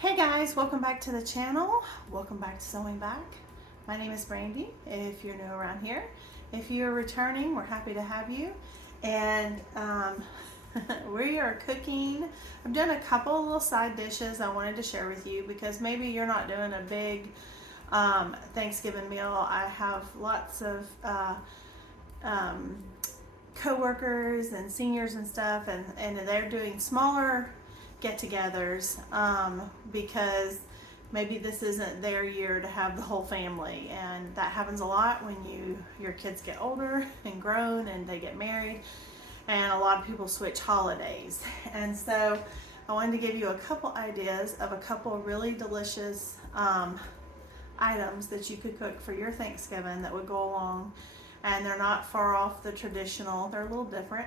Hey guys, welcome back to the channel. Welcome back to Sewing Back. My name is Brandy, if you're new around here. If you're returning, we're happy to have you. And we are cooking. I've done a couple of little side dishes I wanted to share with you because maybe you're not doing a big Thanksgiving meal. I have lots of co-workers and seniors and stuff, and they're doing smaller get-togethers because maybe this isn't their year to have the whole family, and that happens a lot when your kids get older and grown and they get married, and a lot of people switch holidays. And so I wanted to give you a couple ideas of a couple really delicious items that you could cook for your Thanksgiving that would go along, and they're not far off the traditional. They're a little different,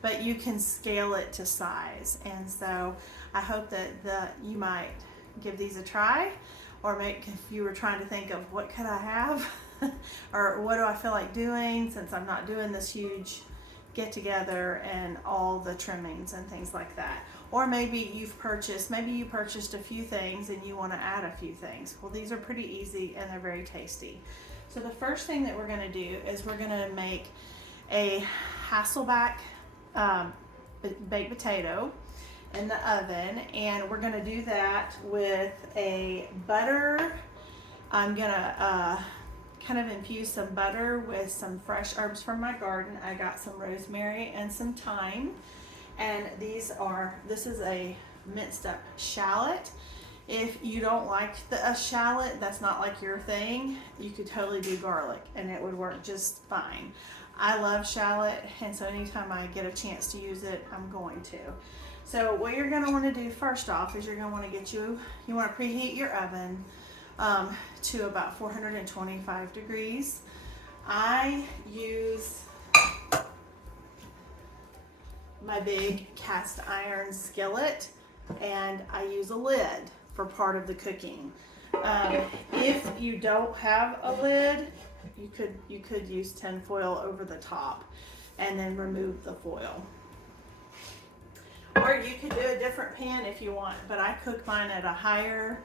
but you can scale it to size. And so I hope that you might give these a try, or if you were trying to think of what could I have or what do I feel like doing since I'm not doing this huge get together and all the trimmings and things like that. Or maybe you purchased a few things and you want to add a few things. Well, these are pretty easy and they're very tasty. So the first thing that we're going to do is we're going to make a Hasselback baked potato in the oven, and we're going to do that with a butter. I'm going to kind of infuse some butter with some fresh herbs from my garden. I got some rosemary and some thyme, and this is a minced up shallot. If you don't like a shallot, that's not like your thing, you could totally do garlic and it would work just fine. I love shallot, and so anytime I get a chance to use it, I'm going to. So what you're going to want to do first off is you're going to want to you want to preheat your oven to about 425 degrees. I use my big cast iron skillet, and I use a lid for part of the cooking. If you don't have a lid, you could use tin foil over the top and then remove the foil. Or you could do a different pan if you want, but I cook mine at a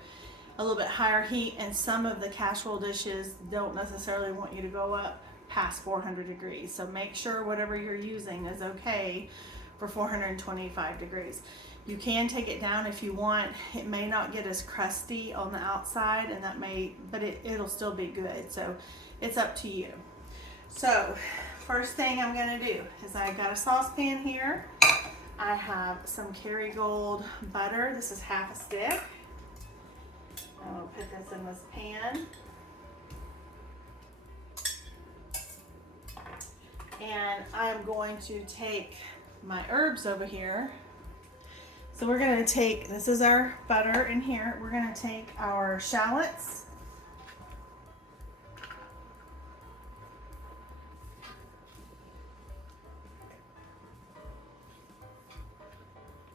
little bit higher heat, and some of the casserole dishes don't necessarily want you to go up past 400 degrees. So make sure whatever you're using is okay for 425 degrees. You can take it down if you want. It may not get as crusty on the outside, and but it'll still be good. So it's up to you. So first thing I'm gonna do is I got a saucepan here. I have some Kerrygold butter. This is half a stick. I'm gonna put this in this pan. And I'm going to take my herbs over here. So we're going to take, this is our butter in here, we're going to take our shallots.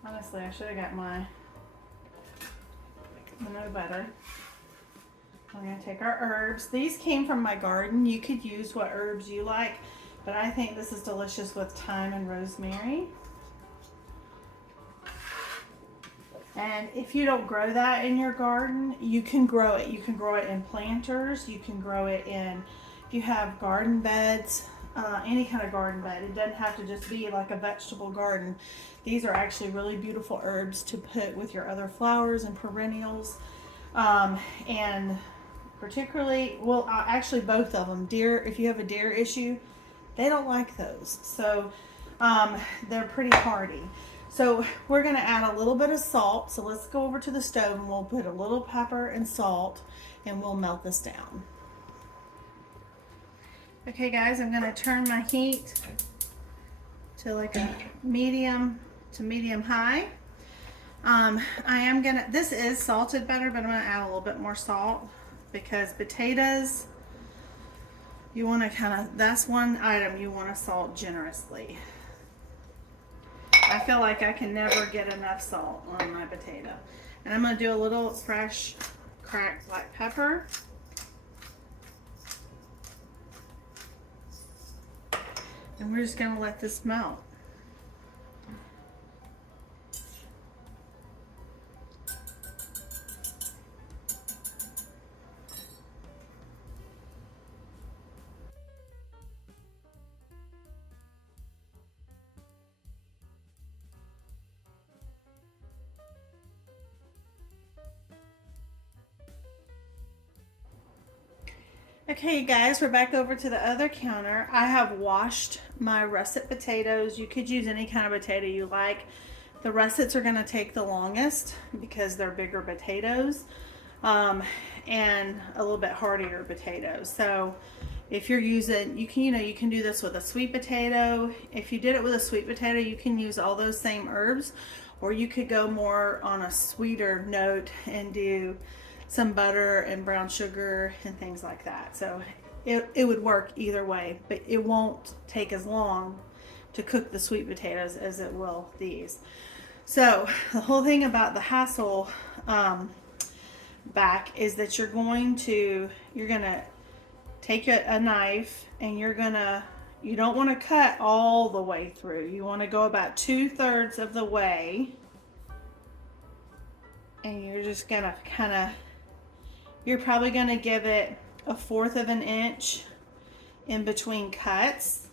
Honestly, I should have got my no butter. We're going to take our herbs. These came from my garden. You could use what herbs you like, but I think this is delicious with thyme and rosemary. And if you don't grow that in your garden, you can grow it. You can grow it in planters. You can grow it in, if you have garden beds, any kind of garden bed. It doesn't have to just be like a vegetable garden. These are actually really beautiful herbs to put with your other flowers and perennials. And particularly, well, actually both of them. Deer, if you have a deer issue, they don't like those. So they're pretty hardy. So we're going to add a little bit of salt. So let's go over to the stove and we'll put a little pepper and salt, and we'll melt this down. Okay guys, I'm going to turn my heat to like a medium to medium high. This is salted butter, but I'm going to add a little bit more salt because potatoes, you want to that's one item you want to salt generously. I feel like I can never get enough salt on my potato. And I'm going to do a little fresh cracked black pepper. And we're just going to let this melt. Okay, guys, we're back over to the other counter. I have washed my russet potatoes. You could use any kind of potato you like. The russets are going to take the longest because they're bigger potatoes and a little bit heartier potatoes. So if you're using, you can do this with a sweet potato. If you did it with a sweet potato, you can use all those same herbs, or you could go more on a sweeter note and do some butter and brown sugar and things like that. So it would work either way, but it won't take as long to cook the sweet potatoes as it will these. So the whole thing about the Hasselback is that you're gonna take a knife and you don't want to cut all the way through. You want to go about 2/3 of the way, and you're just gonna you're probably gonna give it 1/4 of an inch in between cuts.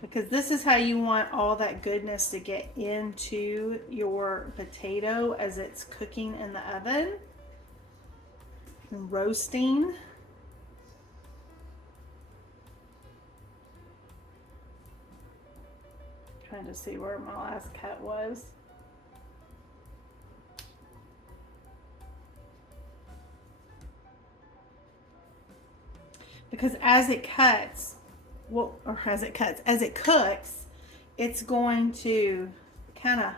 Because this is how you want all that goodness to get into your potato as it's cooking in the oven and roasting. Trying to see where my last cut was. Because as it cooks, it's going to kind of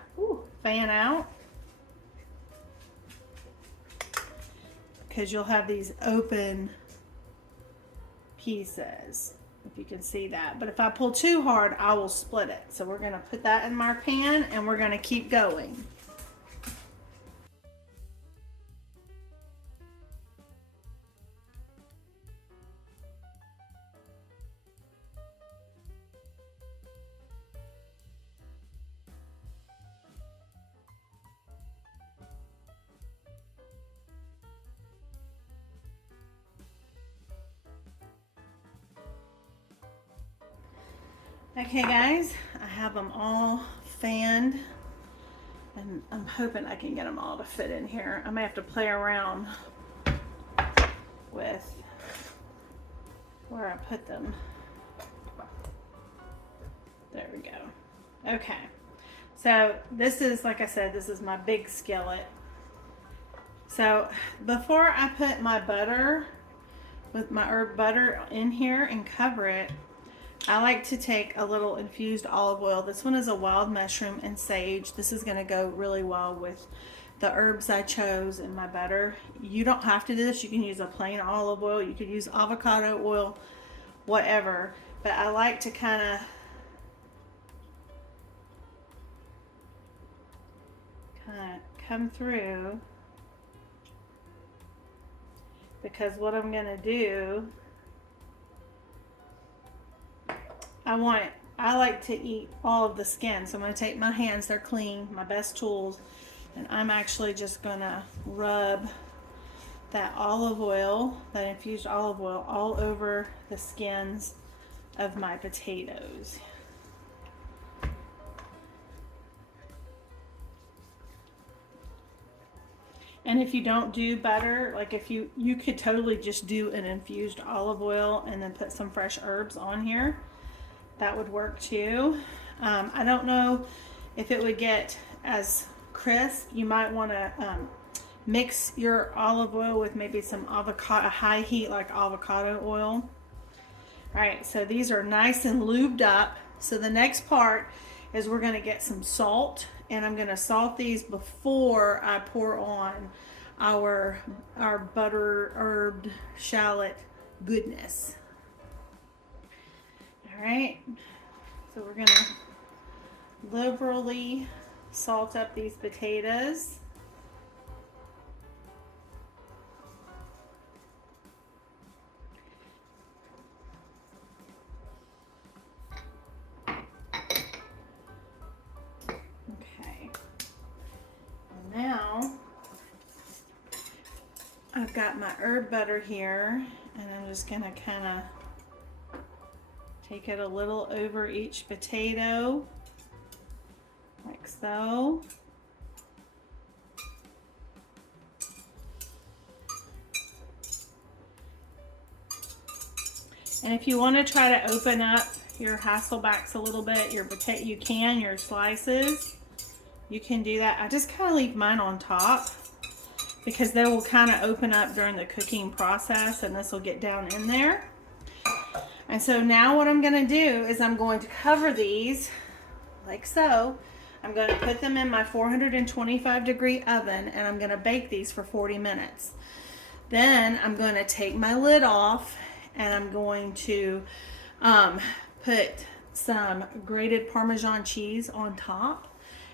fan out, because you'll have these open pieces, if you can see that. But if I pull too hard, I will split it. So we're going to put that in my pan and we're going to keep going. Okay, guys, I have them all fanned, and I'm hoping I can get them all to fit in here. I may have to play around with where I put them. There we go. Okay, so this is, like I said, this is my big skillet. So before I put my butter, with my herb butter in here and cover it, I like to take a little infused olive oil. This one is a wild mushroom and sage. This is going to go really well with the herbs I chose in my butter. You don't have to do this. You can use a plain olive oil. You could use avocado oil, whatever. But I like to kind of come through, because what I'm going to do, I like to eat all of the skin. So I'm going to take my hands, they're clean, my best tools, and I'm actually just going to rub that olive oil, that infused olive oil, all over the skins of my potatoes. And if you don't do butter, like if you could totally just do an infused olive oil and then put some fresh herbs on here. That would work too. I don't know if it would get as crisp. You might want to mix your olive oil with maybe some avocado, high heat like avocado oil. All right, so these are nice and lubed up. So the next part is we're going to get some salt, and I'm going to salt these before I pour on our butter herbed shallot goodness. All right, so we're gonna liberally salt up these potatoes. Okay, and now I've got my herb butter here, and I'm just gonna kind of take it a little over each potato, like so. And if you want to try to open up your Hasselbacks a little bit, your slices, you can do that. I just kind of leave mine on top because they will kind of open up during the cooking process, and this will get down in there. And so now what I'm going to do is I'm going to cover these like so. I'm going to put them in my 425 degree oven, and I'm going to bake these for 40 minutes. Then I'm going to take my lid off, and I'm going to put some grated Parmesan cheese on top,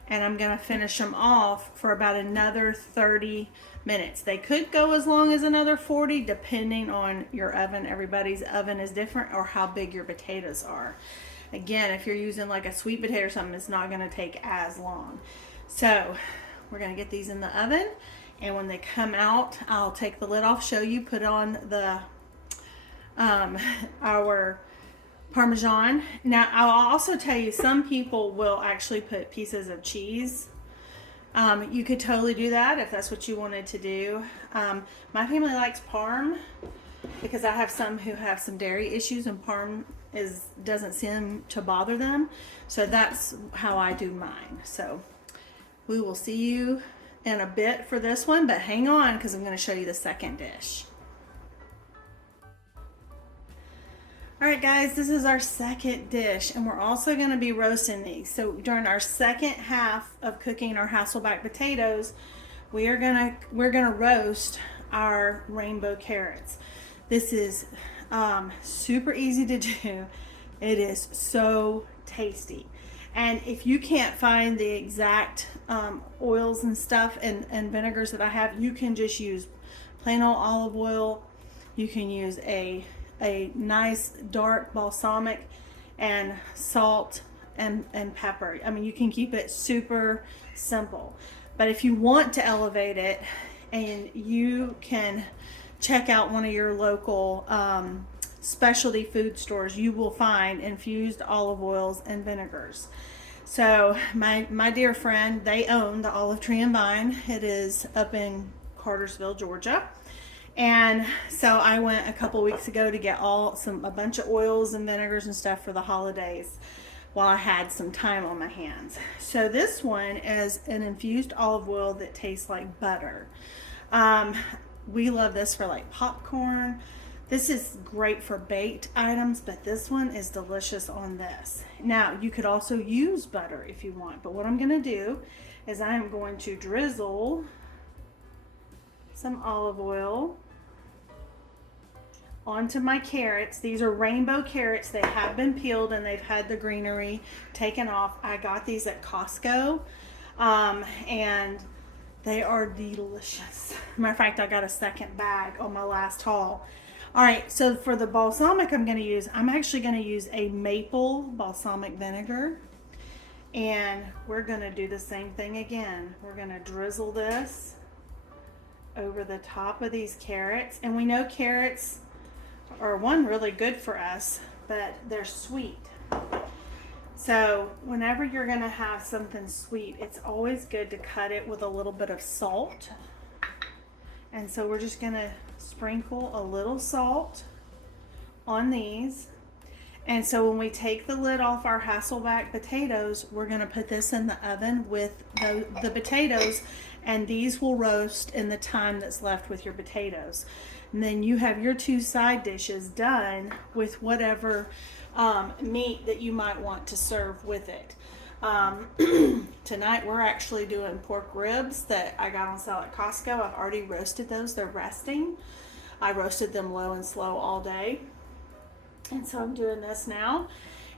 and I'm going to finish them off for about another 30 minutes. They could go as long as another 40 depending on your oven. Everybody's oven is different, or how big your potatoes are. Again, if you're using like a sweet potato or something, it's not going to take as long. So we're going to get these in the oven, and when they come out, I'll take the lid off, show you, put on the our Parmesan. Now I'll also tell you, some people will actually put pieces of cheese. You could totally do that if that's what you wanted to do. My family likes parm because I have some who have some dairy issues, and parm doesn't seem to bother them. So that's how I do mine. So we will see you in a bit for this one, but hang on because I'm going to show you the second dish. Alright guys, this is our second dish, and we're also going to be roasting these. So during our second half of cooking our Hasselback potatoes, we're gonna roast our rainbow carrots. This is super easy to do. It is so tasty. And if you can't find the exact oils and stuff and vinegars that I have, you can just use plain old olive oil. You can use a nice dark balsamic and salt and pepper. I mean, you can keep it super simple. But if you want to elevate it, and you can check out one of your local specialty food stores, you will find infused olive oils and vinegars. So my dear friend, they own the Olive Tree and Vine. It is up in Cartersville, Georgia. And so I went a couple weeks ago to get a bunch of oils and vinegars and stuff for the holidays while I had some time on my hands. So this one is an infused olive oil that tastes like butter. We love this for like popcorn. This is great for baked items, but this one is delicious on this. Now, you could also use butter if you want, but what I'm going to do is I am going to drizzle some olive oil onto my carrots. These are rainbow carrots. They have been peeled and they've had the greenery taken off. I got these at Costco, and they are delicious. Matter of fact, I got a second bag on my last haul. All right, so for the balsamic I'm actually going to use a maple balsamic vinegar. And we're going to do the same thing again. We're going to drizzle this over the top of these carrots. And we know carrots are really good for us, but they're sweet. So whenever you're going to have something sweet, it's always good to cut it with a little bit of salt. And so we're just going to sprinkle a little salt on these. And so when we take the lid off our Hasselback potatoes, we're going to put this in the oven with the potatoes, and these will roast in the time that's left with your potatoes. And then you have your two side dishes done with whatever meat that you might want to serve with it. Tonight we're actually doing pork ribs that I got on sale at Costco. I've already roasted those. They're resting. I roasted them low and slow all day. And so I'm doing this now.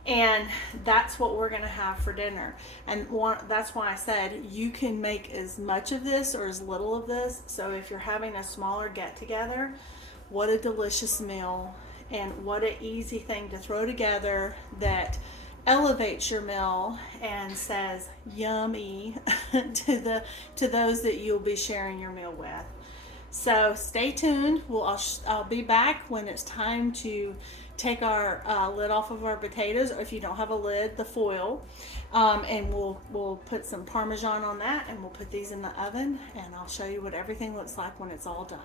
And that's what we're going to have for dinner. And that's why I said you can make as much of this or as little of this. So if you're having a smaller get-together, what a delicious meal, and what an easy thing to throw together that elevates your meal and says yummy to those that you'll be sharing your meal with. So stay tuned. I'll be back when it's time to take our lid off of our potatoes, or if you don't have a lid, the foil, and we'll put some Parmesan on that, and we'll put these in the oven, and I'll show you what everything looks like when it's all done.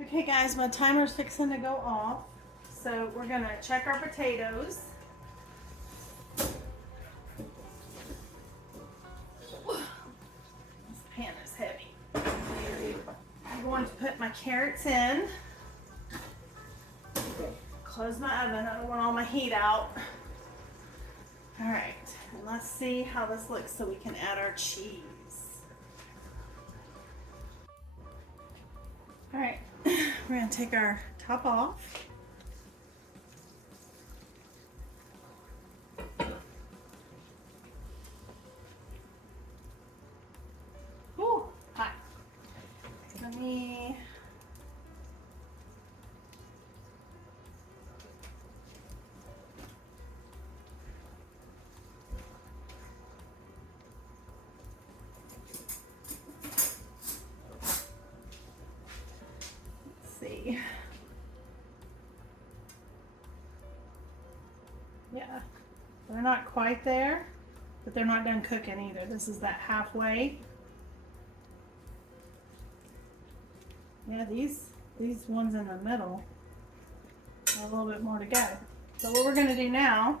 Okay guys, my timer's fixing to go off, so we're gonna check our potatoes. This pan is heavy. I'm going to put my carrots in. Close my oven, I don't want all my heat out. All right, and let's see how this looks so we can add our cheese. All right, we're gonna take our top off. Ooh, hot. Let me see. Yeah, they're not quite there, but they're not done cooking either. This is that halfway. Yeah, these ones in the middle have a little bit more to go. So what we're gonna do now,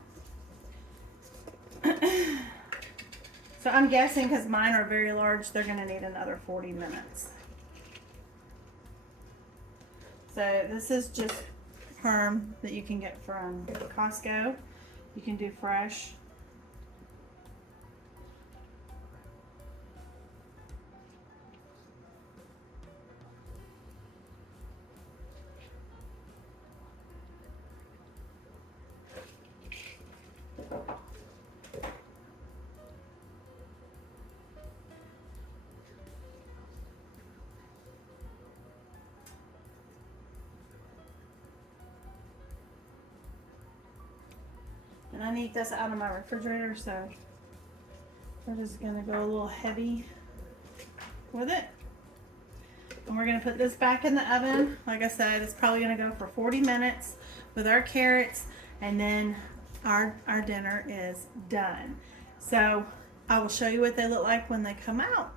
so I'm guessing because mine are very large, they're gonna need another 40 minutes. So this is just parm that you can get from Costco. You can do fresh. And I need this out of my refrigerator, so we're just gonna go a little heavy with it. And we're gonna put this back in the oven. Like I said, it's probably gonna go for 40 minutes with our carrots, and then our dinner is done. So I will show you what they look like when they come out.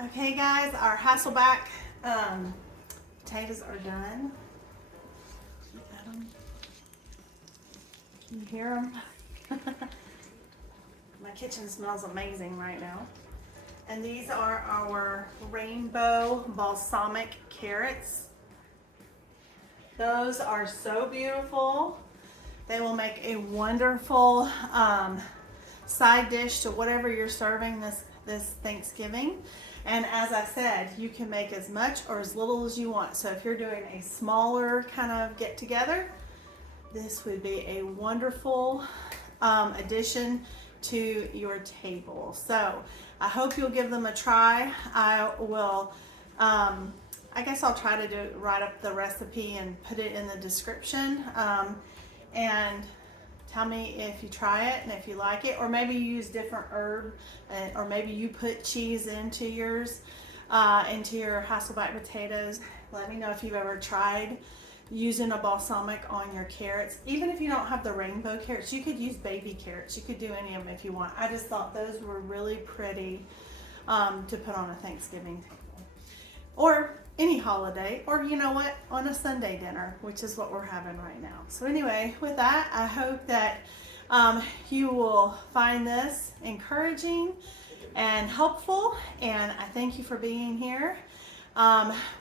Okay guys, our Hasselback potatoes are done. Look at them. Can you hear them? My kitchen smells amazing right now. And these are our rainbow balsamic carrots. Those are so beautiful. They will make a wonderful side dish to whatever you're serving this Thanksgiving. And as I said, you can make as much or as little as you want. So if you're doing a smaller kind of get together, this would be a wonderful addition to your table. So I hope you'll give them a try. I will, I guess I'll try to write up the recipe and put it in the description. And tell me if you try it and if you like it, or maybe you use different herb, or maybe you put cheese into yours, into your Hasselback potatoes. Let me know if you've ever tried using a balsamic on your carrots. Even if you don't have the rainbow carrots, you could use baby carrots. You could do any of them if you want. I just thought those were really pretty to put on a Thanksgiving table, or any holiday, or you know what, on a Sunday dinner, which is what we're having right now. So anyway, with that, I hope that you will find this encouraging and helpful, and I thank you for being here.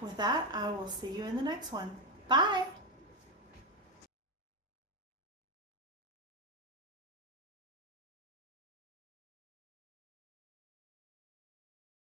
With that, I will see you in the next one. Bye.